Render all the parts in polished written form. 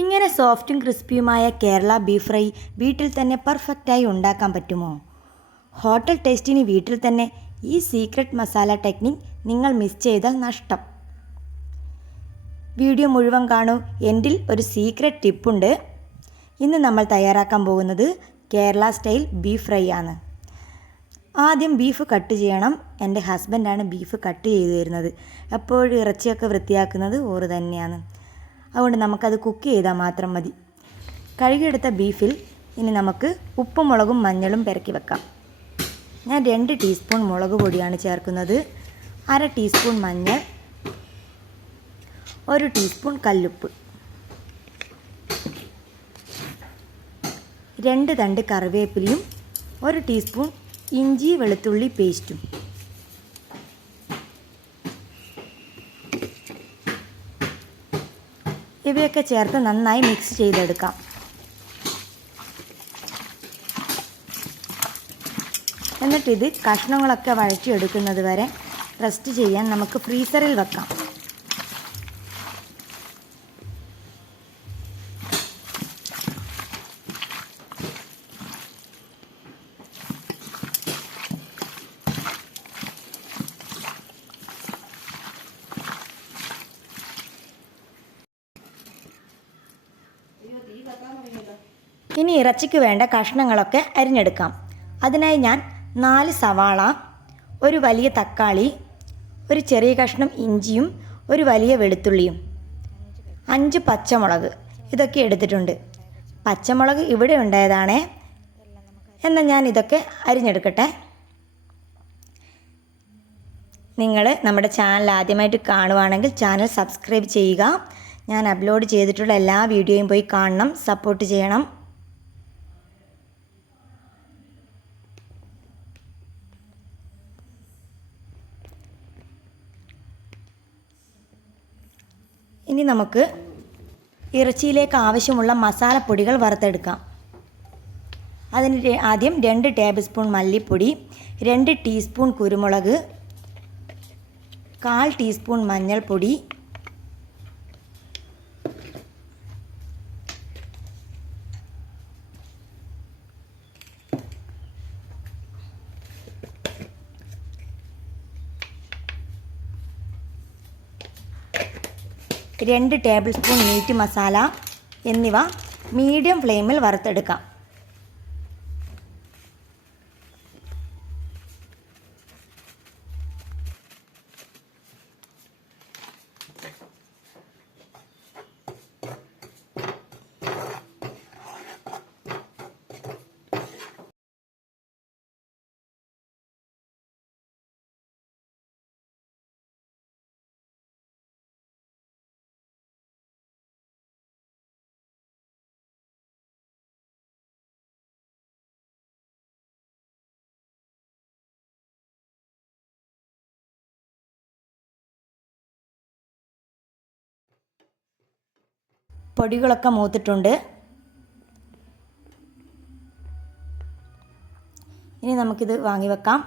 ഇങ്ങനെ സോഫ്റ്റും ക്രിസ്പിയുമായ Kerala beef fry വീട്ടിൽ തന്നെ പെർഫെക്റ്റായി ഉണ്ടാക്കാൻ പറ്റുമോ? ഹോട്ടൽ ടേസ്റ്റിന് വീട്ടിൽ തന്നെ ഈ സീക്രട്ട് മസാല ടെക്നിക് നിങ്ങൾ മിസ് ചെയ്താൽ നഷ്ടം. വീഡിയോ മുഴുവൻ കാണൂ. എൻഡിൽ ഒരു സീക്രട്ട് ടിപ്പുണ്ട്. ഇന്ന് നമ്മൾ തയ്യാറാക്കാൻ പോകുന്നത് കേരള സ്റ്റൈൽ ബീഫ് ഫ്രൈ ആണ്. ആദ്യം ബീഫ് കട്ട് ചെയ്യണം. എൻ്റെ ഹസ്ബൻഡാണ് ബീഫ് കട്ട് ചെയ്ത് തരുന്നത്. എപ്പോഴും ഇറച്ചിയൊക്കെ വൃത്തിയാക്കുന്നത് ഓറ് തന്നെയാണ്. അതുകൊണ്ട് നമുക്കത് കുക്ക് ചെയ്താൽ മാത്രം മതി. കഴുകിയെടുത്ത ബീഫിൽ ഇനി നമുക്ക് ഉപ്പും മുളകും മഞ്ഞളും പെരക്കി വെക്കാം. ഞാൻ 2 ടീസ്പൂൺ മുളക് പൊടിയാണ് ചേർക്കുന്നത്. 1/2 ടീസ്പൂൺ മഞ്ഞൾ, 1 ടീസ്പൂൺ കല്ലുപ്പ്, 2 തണ്ട് കറിവേപ്പിലയും 1 ടീസ്പൂൺ ഇഞ്ചി വെളുത്തുള്ളി പേസ്റ്റും. ഇവയൊക്കെ ചേർത്ത് നന്നായി മിക്സ് ചെയ്തെടുക്കാം. എന്നിട്ടിത് കഷ്ണങ്ങളൊക്കെ വഴറ്റിയെടുക്കുന്നത് വരെ റെസ്റ്റ് ചെയ്യാൻ നമുക്ക് ഫ്രീസറിൽ വെക്കാം. ഇനി ഇറച്ചിക്ക് വേണ്ട കഷ്ണങ്ങളൊക്കെ അരിഞ്ഞെടുക്കാം. അതിനായി ഞാൻ 4 സവാള, 1 വലിയ തക്കാളി, 1 ചെറിയ കഷ്ണം ഇഞ്ചിയും 1 വലിയ വെളുത്തുള്ളിയും, 5 പച്ചമുളക് ഇതൊക്കെ എടുത്തിട്ടുണ്ട്. പച്ചമുളക് ഇവിടെ ഉണ്ടായതാണേ. എന്നാൽ ഞാൻ ഇതൊക്കെ അരിഞ്ഞെടുക്കട്ടെ. നിങ്ങൾ നമ്മുടെ ചാനൽ ആദ്യമായിട്ട് കാണുവാണെങ്കിൽ ചാനൽ സബ്സ്ക്രൈബ് ചെയ്യുക. ഞാൻ അപ്ലോഡ് ചെയ്തിട്ടുള്ള എല്ലാ വീഡിയോയും പോയി കാണണം, സപ്പോർട്ട് ചെയ്യണം. ഇനി നമുക്ക് ഇറച്ചിയിലേക്ക് ആവശ്യമുള്ള മസാലപ്പൊടികൾ വറുത്തെടുക്കാം. അതിന് ആദ്യം 2 ടേബിൾ സ്പൂൺ മല്ലിപ്പൊടി, 2 ടീസ്പൂൺ കുരുമുളക്, 1/4 ടീസ്പൂൺ മഞ്ഞൾപ്പൊടി, 2 ടേബിൾ സ്പൂൺ മീറ്റ് മസാല എന്നിവ മീഡിയം ഫ്ലെയിമിൽ വറുത്തെടുക്കാം. പൊടികളൊക്കെ മൂത്തിട്ടുണ്ട്. ഇനി നമുക്കിത് വാങ്ങി വെക്കാം.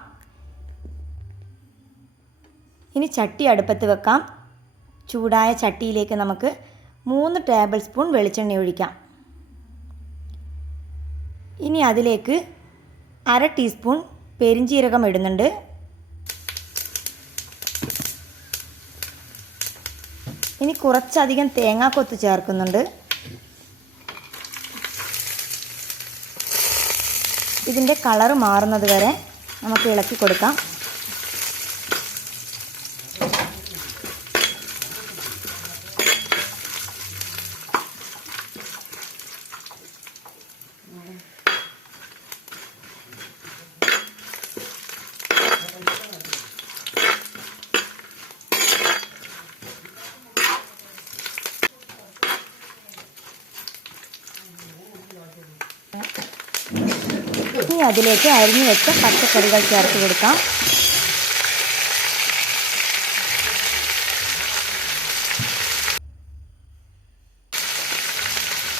ഇനി ചട്ടി അടുപ്പത്ത് വെക്കാം. ചൂടായ ചട്ടിയിലേക്ക് നമുക്ക് 3 ടേബിൾ സ്പൂൺ വെളിച്ചെണ്ണ ഒഴിക്കാം. ഇനി അതിലേക്ക് 1/2 ടീസ്പൂൺ പെരിഞ്ജീരകം ഇടുന്നുണ്ട്. ഇനി കുറച്ചധികം തേങ്ങാക്കൊത്ത് ചേർക്കുന്നുണ്ട്. ഇതിൻ്റെ കളറ് മാറുന്നത് വരെ നമുക്ക് ഇളക്കി കൊടുക്കാം. ഇനി അതിലേക്ക് അരിഞ്ഞു വെച്ച പച്ചക്കറികൾ ചേർത്ത് കൊടുക്കാം.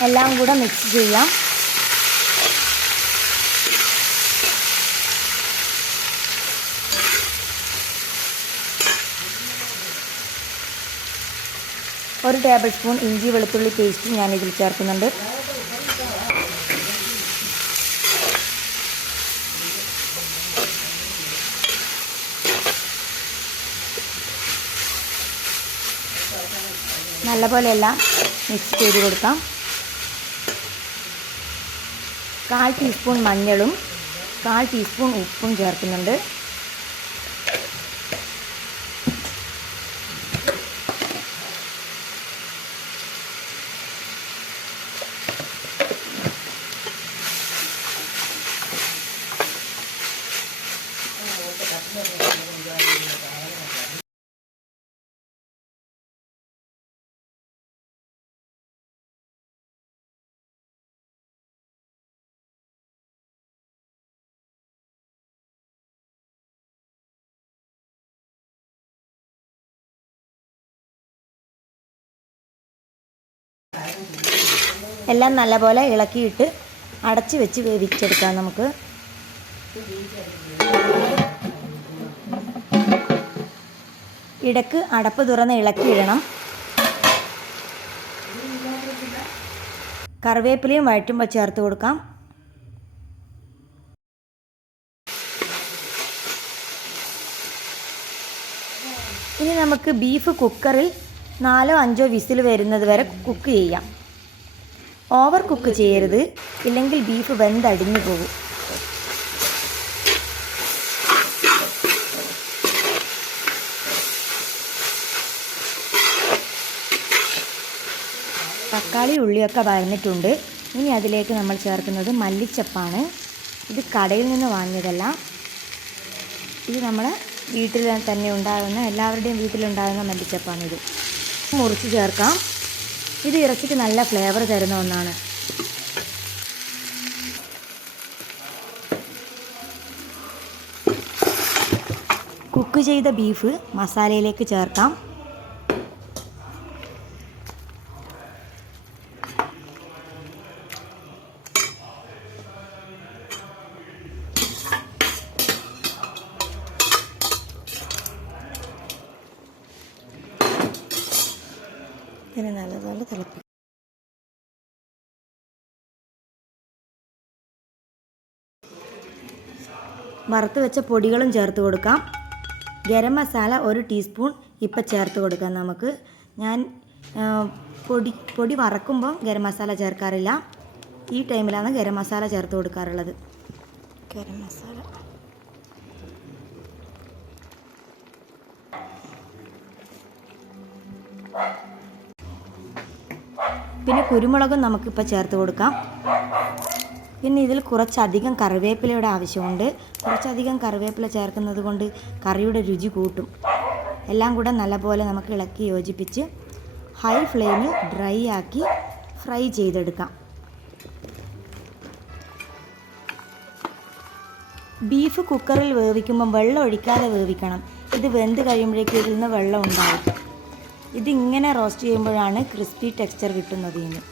എല്ലാം കൂടെ മിക്സ് ചെയ്യാം. 1 ടേബിൾ സ്പൂൺ ഇഞ്ചി വെളുത്തുള്ളി പേസ്റ്റ് ഞാനിതിൽ ചേർക്കുന്നുണ്ട്. നല്ലപോലെ എല്ലാം മിക്സ് ചെയ്ത് കൊടുക്കാം. 1/4 ടീസ്പൂൺ മഞ്ഞളും 1/4 ടീസ്പൂൺ ഉപ്പും ചേർക്കുന്നുണ്ട്. എല്ലാം നല്ലപോലെ ഇളക്കിയിട്ട് അടച്ച് വെച്ച് വേവിച്ചെടുക്കാം നമുക്ക്. ഇടയ്ക്ക് അടപ്പ് തുറന്ന് ഇളക്കിയിടണം. കറിവേപ്പിലയും വഴറ്റുമ്പോൾ ചേർത്ത് കൊടുക്കാം. ഇനി നമുക്ക് ബീഫ് കുക്കറിൽ 4-5 വിസിൽ വരുന്നത് വരെ കുക്ക് ചെയ്യാം. ഓവർ കുക്ക് ചെയ്യരുത്, ഇല്ലെങ്കിൽ ബീഫ് വെന്തടിഞ്ഞു പോകും. തക്കാളി ഉള്ളിയൊക്കെ വഴന്നിട്ടുണ്ട്. ഇനി അതിലേക്ക് നമ്മൾ ചേർക്കുന്നത് മല്ലിച്ചപ്പാണ്. ഇത് കടയിൽ നിന്ന് വാങ്ങിയതല്ല, ഇത് നമ്മളെ വീട്ടിൽ തന്നെ ഉണ്ടാകുന്ന, എല്ലാവരുടെയും വീട്ടിലുണ്ടാകുന്ന മല്ലിച്ചപ്പാണിത്. മുറിച്ച് ചേർക്കാം. ഇത് ഇറച്ചിക്ക് നല്ല ഫ്ലേവർ തരുന്ന ഒന്നാണ്. കുക്ക് ചെയ്ത ബീഫ് മസാലയിലേക്ക് ചേർക്കാം. ഇതിന് നല്ലപോലെ തിളപ്പിക്കും. വറുത്ത് വെച്ച പൊടികളും ചേർത്ത് കൊടുക്കാം. ഗരം മസാല 1 ടീസ്പൂൺ ഇപ്പം ചേർത്ത് കൊടുക്കാം നമുക്ക്. ഞാൻ പൊടി വറക്കുമ്പോൾ ഗരം മസാല ചേർക്കാറില്ല. ഈ ടൈമിലാണ് ഗരം മസാല ചേർത്ത് കൊടുക്കാറുള്ളത്. ഗരം മസാല പിന്നെ കുരുമുളകും നമുക്കിപ്പോൾ ചേർത്ത് കൊടുക്കാം. പിന്നെ ഇതിൽ കുറച്ചധികം കറിവേപ്പിലയുടെ ആവശ്യമുണ്ട്. കുറച്ചധികം കറിവേപ്പില ചേർക്കുന്നത് കൊണ്ട് കറിയുടെ രുചി കൂട്ടും. എല്ലാം കൂടെ നല്ലപോലെ നമുക്ക് ഇളക്കി യോജിപ്പിച്ച് ഹൈ ഫ്ലെയിമിൽ ഡ്രൈ ആക്കി ഫ്രൈ ചെയ്തെടുക്കാം. ബീഫ് കുക്കറിൽ വേവിക്കുമ്പം വെള്ളം ഒഴിക്കാതെ വേവിക്കണം. ഇത് വെന്ത് കഴിയുമ്പോഴേക്കും ഇതിൽ നിന്ന് വെള്ളം ഉണ്ടാവും. ഇതിങ്ങനെ റോസ്റ്റ് ചെയ്യുമ്പോഴാണ് ക്രിസ്പി ടെക്സ്ചർ കിട്ടുന്നത്. ഇനി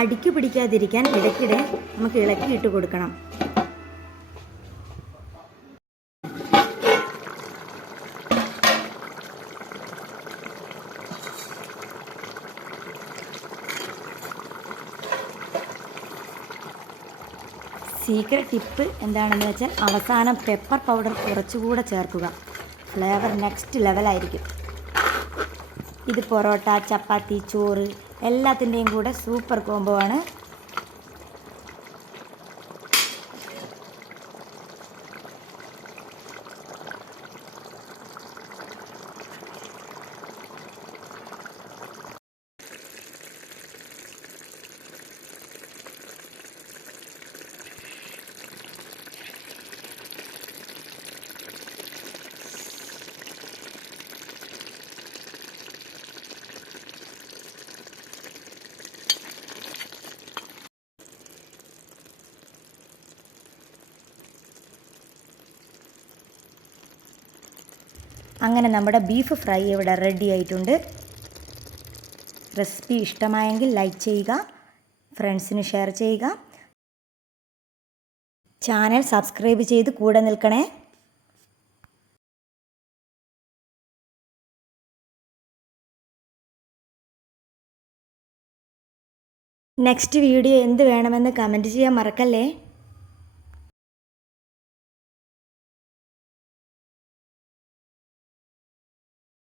അടിക്ക് പിടിക്കാതിരിക്കാൻ ഇടയ്ക്കിടെ നമുക്ക് ഇളക്കിയിട്ട് കൊടുക്കണം. സീക്രട്ട് ടിപ്പ് എന്താണെന്ന് വെച്ചാൽ അവസാനം പെപ്പർ പൗഡർ കുറച്ചുകൂടെ ചേർക്കുക. ഫ്ലേവർ നെക്സ്റ്റ് ലെവലായിരിക്കും. ഇത് പൊറോട്ട, ചപ്പാത്തി, ചോറ് എല്ലാത്തിൻ്റെയും കൂടെ സൂപ്പർ കോംബോ ആണ്. അങ്ങനെ നമ്മുടെ ബീഫ് ഫ്രൈ ഇവിടെ റെഡി ആയിട്ടുണ്ട്. റെസിപ്പി ഇഷ്ടമായെങ്കിൽ ലൈക്ക് ചെയ്യുക, ഫ്രണ്ട്സിന് ഷെയർ ചെയ്യുക, ചാനൽ സബ്സ്ക്രൈബ് ചെയ്ത് കൂടെ നിൽക്കണേ. നെക്സ്റ്റ് വീഡിയോ എന്ത് വേണമെന്ന് കമൻറ്റ് ചെയ്യാൻ മറക്കല്ലേ.